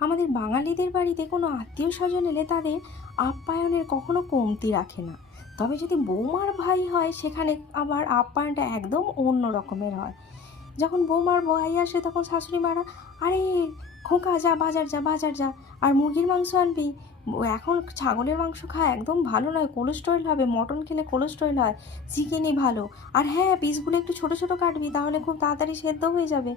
আমাদের বাঙালিদের বাড়িতে কোনো আত্মীয় স্বজন এলে তাদের আপ্যায়নের কখনো কমতি রাখে না। তবে যদি বৌমার ভাই হয়, সেখানে আবার আপ্যায়নটা একদম অন্য রকমের হয়। যখন বৌমার ভাই আসে, তখন শাশুড়ি মারা, আরে খোঁকা যা, বাজার যা বাজার যা, আর মুরগির মাংস আনবি? এখন ছাগলের মাংস খায় একদম ভালো নয় কোলেস্ট্রল হবে মটন খেলে কোলেস্ট্রল হয় চিকেনই ভালো। আর হ্যাঁ পিসগুলো একটু ছোট ছোট কাটবি, তাহলে খুব তাড়াতাড়ি সেদ্ধ হয়ে যাবে।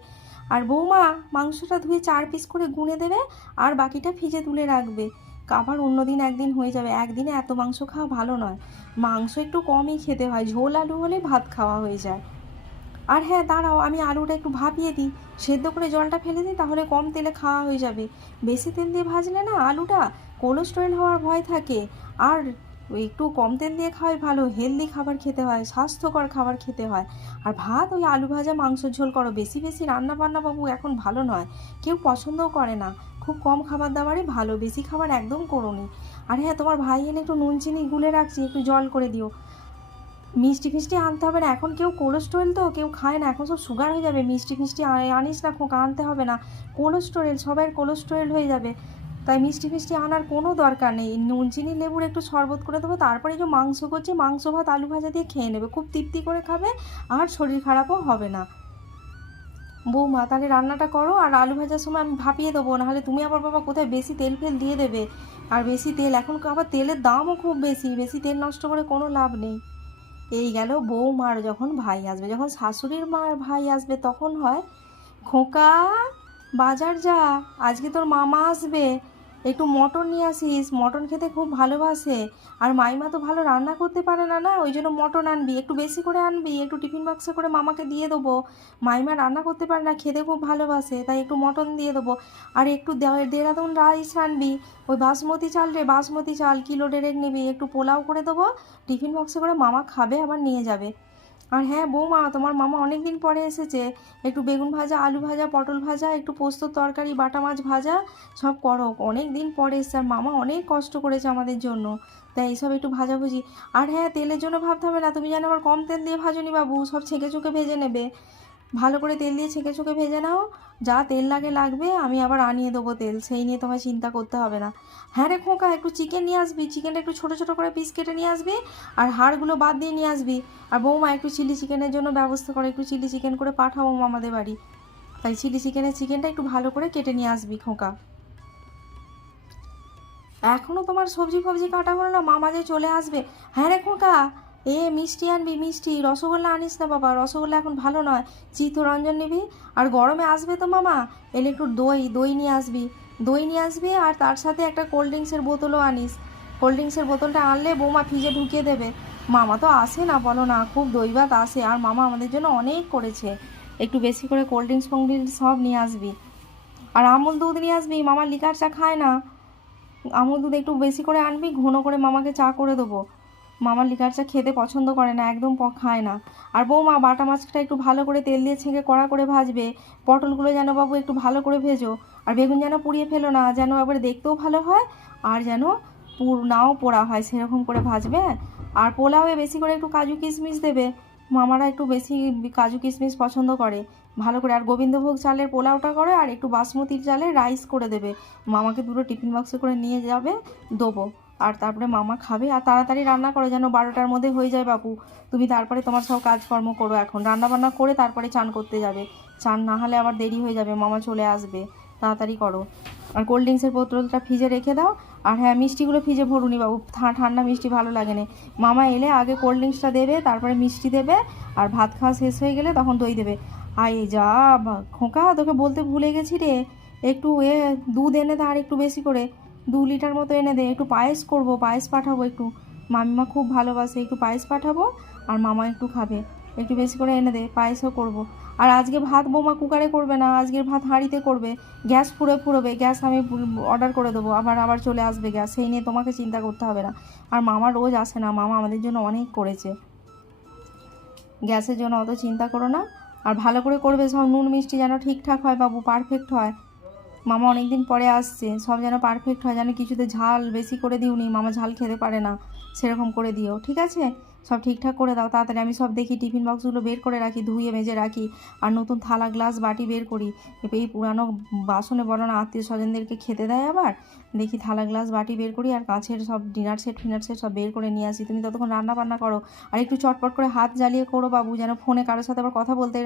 আর বৌমা, মাংসটা ধুয়ে চার পিস করে গুনে দেবে, আর বাকিটা ফ্রিজে তুলে রাখবে। আবার অন্যদিন একদিন হয়ে যাবে, একদিনে এত মাংস খাওয়া ভালো নয়। মাংস একটু কমই খেতে হয়, ঝোল আলু হলে ভাত খাওয়া হয়ে যায়। আর হ্যাঁ দাঁড়াও, আমি আলুটা একটু ভাপিয়ে দিই। সেদ্ধ করে জলটা ফেলে দিই, তাহলে কম তেলে খাওয়া হয়ে যাবে। বেশি তেল দিয়ে ভাজলে না আলুটা কোলেস্ট্রল হওয়ার ভয় থাকে। আর একটু কম তেল দিয়ে খাওয়াই ভালো হেলদি খাবার খেতে হয়, স্বাস্থ্যকর খাবার খেতে হয়। আর ভাত, ওই আলু ভাজা মাংস ঝোল করো, বেশি বেশি রান্না বান্না বাবু এখন ভালো নয়। কেউ পছন্দও করে না। খুব কম খাবার দাবারই ভালো, বেশি খাবার একদম করোনি আর হ্যাঁ তোমার ভাই এনে একটু নুন চিনি গুলে রাখছি, একটু জল করে দিও। মিষ্টি ফিষ্টি আনতে হবে না। এখন কেউ কোলেস্ট্রল তো, কেউ খায় না। এখন সব সুগার হয়ে যাবে। মিষ্টি ফিষ্টি আনিস না, খোকা আনতে হবে না। কোলেস্ট্রল সবাই কোলেস্ট্রল হয়ে যাবে। তাই মিষ্টি ফিষ্টি আনার কোনো দরকার নেই। নুন, চিনি, লেবুর একটু শরবত করে দেবো। তারপরে যে মাংস করছি, মাংস, ভাত, আলু ভাজা দিয়ে খেয়ে নেবে। খুব তৃপ্তি করে খাবে আর শরীর খারাপও হবে না। বৌমা, তাহলে রান্নাটা করো আর আলু ভাজার সময় আমি ভাপিয়ে দেবো। নাহলে তুমি আবার বাবা কোথায় বেশি তেল ফেল দিয়ে দেবে? আর বেশি তেল, এখন আবার তেলের দামও খুব বেশি। বেশি তেল নষ্ট করে কোনো লাভ নেই। এই গেল বৌমার যখন ভাই আসবে, যখন শাশুড়ির মার ভাই আসবে, তখন হয় খোকা, বাজার যা, আজকে তোর মামা আসবে। একটু মটন নিয়ে আসিস। মটন খেতে খুব ভালোবাসে। আর মাইমা তো ভালো রান্না করতে পারে না না, ওই জন্য মটন আনবি। একটু বেশি করে আনবি, একটু টিফিন বাক্সে করে মামাকে দিয়ে দেবো। মাইমা রান্না করতে পারে না, খেতে খুব ভালোবাসে, তাই একটু মটন দিয়ে দেবো। আর একটু দেরাদুন রাইস আনবি। ওই বাসমতি চাল রে, বাসমতি চাল, কিলো ডেরেক নিবি। একটু পোলাও করে দেবো। টিফিন বক্সে করে মামা খাবে, আবার নিয়ে যাবে। আর হ্যাঁ বৌমা, তোমার মামা অনেক দিন পরে এসেছে। একটু বেগুন ভাজা, আলু ভাজা, পটল ভাজা, একটু পোস্তর তরকারি, বাটা মাছ ভাজা, সব করো। অনেক দিন পরে এসছে আর মামা অনেক কষ্ট করেছে আমাদের জন্য। তাই এইসব একটু ভাজাভুজি। আর হ্যাঁ তেলের জন্য ভাবতে হবে না। তুমি জানো আমার কম তেল দিয়ে ভাজনি বাবু, সব ছেঁকে চুকে ভেজে নেবে। ভালো করে তেল দিয়ে ছেঁকে চুকে ভেজে নাও। যা তেল লাগে লাগবে, আমি আবার আনিয়ে দেবো তেল। সেই নিয়ে তোমায় চিন্তা করতে হবে না। হ্যাঁ রে খোকা, একটু চিকেন নিয়ে আসবি। চিকেনটা একটু ছোটো ছোটো করে পিস কেটে নিয়ে আসবি আর হাড়গুলো বাদ দিয়ে নিয়ে আসবি। আর বৌমা একটু চিলি চিকেনের জন্য ব্যবস্থা করে, একটু চিলি চিকেন করে পাঠাবো আমাদের বাড়ি। তাই চিলি চিকেনের চিকেনটা একটু ভালো করে কেটে নিয়ে আসবি খোকা। এখনও তোমার সবজি ফবজি কাটা হলো না? মামা যে চলে আসবে। হ্যাঁ রে খোকা এ মিষ্টি আনবি, মিষ্টি। রসগোল্লা আনিস না বাবা, রসগোল্লা এখন ভালো নয়। চিত্তরঞ্জন নিবি? আর গরমে আসবে তো মামা? এলে একটু দই দই নিয়ে আসবি। দই নিয়ে আসবি আর তার সাথে একটা কোল্ড ড্রিঙ্কসের বোতলও আনিস। কোল্ড ড্রিঙ্কসের বোতলটা আনলে বৌমা ফ্রিজে ঢুকিয়ে দেবে। মামা তো আসে না, বলো না, খুব দই ভাত আসে। আর মামা আমাদের জন্য অনেক করেছে। একটু বেশি করে কোল্ড ড্রিঙ্কস ফোল্ড ড্রিঙ্কস সব নিয়ে আসবি। আর আমুল দুধ নিয়ে আসবি? মামা লিকার চা খায় না। আমুল দুধ একটু বেশি করে আনবি, ঘন করে মামাকে চা করে দেবো। মামা লিকার চা খেতে পছন্দ করে না, একদম খায় না। আর বৌমা বাটা মাছটা একটু ভালো করে তেল দিয়ে ছেঁকে কড়া করে ভাজবে, পটলগুলো যেন বাবু একটু ভালো করে ভেজো, আর বেগুন যেন পুড়িয়ে ফেলো না, যেন একবারে দেখতেও ভালো হয়, আর যেন পুর নাও পোড়া হয়, সেরকম করে ভাজবে আর পোলাওয়ে বেশি করে একটু কাজু কিশমিশ দেবে, মামারা একটু বেশি কাজু কিশমিশ পছন্দ করে, ভালো করে। আর গোবিন্দভোগ চালের পোলাওটা করে, আর একটু বাসমতির চালে রাইস করে দেবে, মামাকে দুটো টিফিন বক্সে করে নিয়ে যাবে, দেবো। আর তারপরে মামা খাবে আর তাড়াতাড়ি রান্না করো যেন বারোটার মধ্যে হয়ে যায় বাবু তুমি তারপরে তোমার সব কাজকর্ম করো এখন। রান্না বান্না করে তারপরে চান করতে যাবে। চান না হলে আবার দেরি হয়ে যাবে। মামা চলে আসবে। তাড়াতাড়ি করো। আর কোল্ড ড্রিঙ্কসের বোতলটা ফ্রিজে রেখে দাও। আর হ্যাঁ মিষ্টিগুলো ফ্রিজে ভরুনি বাবু। ঠান্ডা মিষ্টি ভালো লাগে না। মামা এলে আগে কোল্ড ড্রিঙ্কসটা দেবে, তারপরে মিষ্টি দেবে। আর ভাত খাওয়া শেষ হয়ে গেলে তখন দই দেবে। আয় যা খোঁকা, তোকে বলতে ভুলে গেছি রে। একটু এ, দুধ এনে আর একটু বেশি করে। দু লিটার মতো এনে দে, একটু পায়েস করব, পায়েস পাঠাবো একটু। মামিমা খুব ভালোবাসে, একটু পায়েস পাঠাবো আর মামা একটু খাবে। একটু বেশি করে এনে দে, পায়েসও করব। আর আজকে ভাত বোমা কুকারে করবে না আজকের ভাত হাঁড়িতে করবে। গ্যাস ফুরে ফুরবে গ্যাস আমি অর্ডার করে দেবো, আবার আবার চলে আসবে গ্যাস, সেই নিয়ে তোমাকে চিন্তা করতে হবে না। আর মামা রোজ আসে না, মামা আমাদের জন্য অনেক করেছে। গ্যাসের জন্য অত চিন্তা করো না। আর ভালো করে করবে, সব নুন মিষ্টি যেন ঠিকঠাক হয় বাবু পারফেক্ট হয়। মামা অনেক দিন পরে আসছে, সব যেন পারফেক্ট হয় যেন কিছুতে ঝাল বেশি করে দিওনি, মামা ঝাল খেতে পারে না, সেরকম করে দিও, ঠিক আছে? সব ঠিকঠাক করে দাও, তাড়াতাড়ি। আমি সব দেখি, টিফিন বক্সগুলো বের করে রাখি, ধুয়ে মেজে রাখি, আর নতুন থালা, গ্লাস, বাটি বের করি। এই পুরানো বাসনে বলো না আত্মীয় স্বজনদেরকে খেতে দেয় আবার? দেখি থালা, গ্লাস, বাটি বের করি, আর কাছের সব ডিনার সেট, ফিনার সেট সব বের করে নিয়ে আসি। তুমি ততক্ষণ রান্না বান্না করো, আর একটু চটপট করে হাত জ্বালিয়ে করো বাবু, যেন ফোনে কারোর সাথে আবার কথা বলতে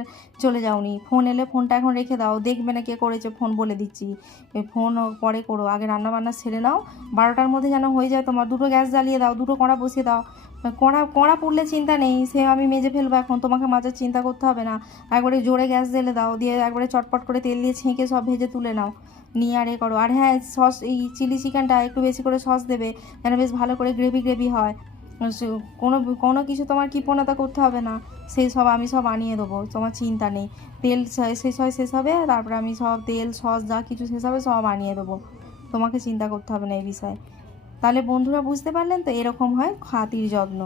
চলে যাওনি। ফোন এলে ফোনটা এখন রেখে দাও, দেখবে না কে করেছে ফোন বলে দিচ্ছি। ফোন পরে করো, আগে রান্না বান্না সেরে নাও, বারোটার মধ্যে যেন হয়ে যায় তোমার। দুটো গ্যাস জ্বালিয়ে দাও, দুটো কড়া বসিয়ে দাও। কড়া কড়া পুড়লে চিন্তা নেই। সে আমি মেজে ফেলব এখন, তোমাকে মাঝে চিন্তা করতে হবে না। একবারে জোরে গ্যাস জ্বেলে দাও, দিয়ে একবারে চটপট করে তেল দিয়ে ছেঁকে সব ভেজে তুলে নাও। নিয়ে আর এ করো। আর হ্যাঁ সস এই চিলি চিকেনটা একটু বেশি করে সস দেবে, যেন বেশ ভালো করে গ্রেভি গ্রেভি হয়। কোনো কোনো কিছু তোমার কৃপণতা করতে হবে না। সেই সব আমি সব আনিয়ে দেবো, তোমার চিন্তা নেই। তেল শেষ হয়, শেষ হবে, তারপরে আমি সব তেল, সস যা কিছু শেষ হবে সব আনিয়ে দেবো। তোমাকে চিন্তা করতে হবে না এই বিষয়ে। তাহলে বন্ধুরা বুঝতে পারলেন তো, এরকম হয় খাতির যত্ন।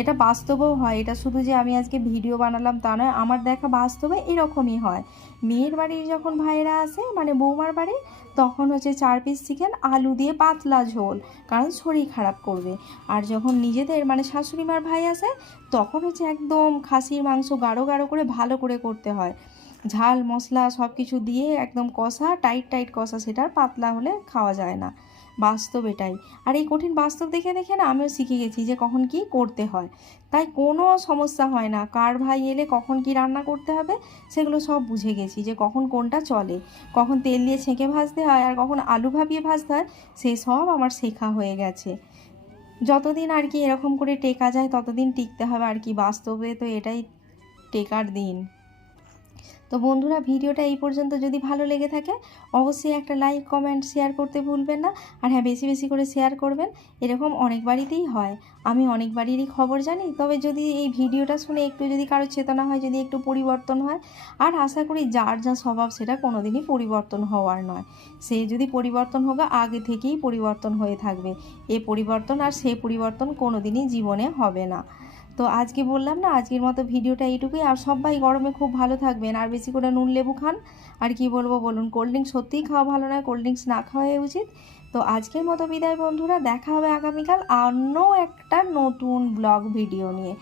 এটা বাস্তবেও হয়, এটা শুধু যে আমি আজকে ভিডিও বানালাম তা নয়, আমার দেখা বাস্তবে এরকমই হয়। মেয়ের বাড়ির যখন ভাইয়েরা আসে মানে বৌমার বাড়ি, তখন হচ্ছে চার পিস চিকেন আলু দিয়ে পাতলা ঝোল, কারণ শরীর খারাপ করবে। আর যখন নিজেদের মানে শাশুড়ি মার ভাই আসে, তখন হচ্ছে একদম খাসির মাংস গাঢ় গাঢ় করে ভালো করে করতে হয়। ঝাল, মশলা সব কিছু দিয়ে একদম কষা টাইট টাইট কষা সেটার পাতলা হলে খাওয়া যায় না। বাস্তব এটাই। আর এই কঠিন বাস্তব দেখে দেখে না আমিও শিখে গেছি যে কখন কি করতে হয়। তাই কোনো সমস্যা হয় না। কার ভাই এলে কখন কি রান্না করতে হবে সেগুলো সব বুঝে গেছি যে কখন কোনটা চলে। কখন তেল দিয়ে ছেঁকে ভাজতে হয় আর কখন আলু ভাবিয়ে ভাজতে হয় সে সব আমার শেখা হয়ে গেছে। যতদিন আর কি এরকম করে টেকা যায় ততদিন টিকতে হবে আর কি। বাস্তবে তো এটাই টেকার দিন। তো বন্ধুরা, ভিডিওটা এই পর্যন্ত। যদি ভালো লেগে থাকে, অবশ্যই একটা লাইক কমেন্ট শেয়ার করতে ভুলবেন না। আর হ্যাঁ বেশি বেশি করে শেয়ার করবেন। এরকম অনেক বাড়িতেই হয়। আমি অনেক বাড়িরই খবর জানি। তবে যদি এই ভিডিওটা শুনে একটু যদি কারও চেতনা হয়, যদি একটু পরিবর্তন হয়, আর আশা করি যার যা স্বভাব, সেটা কোনোদিনই পরিবর্তন হওয়ার নয়। সে যদি পরিবর্তন হোক, আগে থেকেই পরিবর্তন হয়ে থাকবে। এ পরিবর্তন আর সে পরিবর্তন কোনোদিনই জীবনে হবে না। তো আজকে বললাম না, আজকের মতো ভিডিওটা এইটুকুই। আর সবাই গরমে খুব ভালো থাকবেন। আর বেশি করে নুন লেবু খান। আর কি বলব বলুন কোল্ড ড্রিঙ্কস সত্যিই খাওয়া ভালো নয় কোল্ড ড্রিঙ্কস না খাওয়াই উচিত। তো আজকের মতো বিদায় বন্ধুরা, দেখা হবে আগামীকাল অন্য একটা নতুন ব্লগ ভিডিও নিয়ে।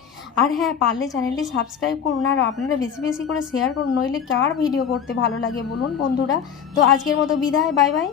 আর হ্যাঁ পারলে চ্যানেলটি সাবস্ক্রাইব করুন। আর আপনারা বেশি বেশি করে শেয়ার করুন। নইলে কার ভিডিও করতে ভালো লাগে বলুন বন্ধুরা। তো আজকের মতো বিদায় বাই বাই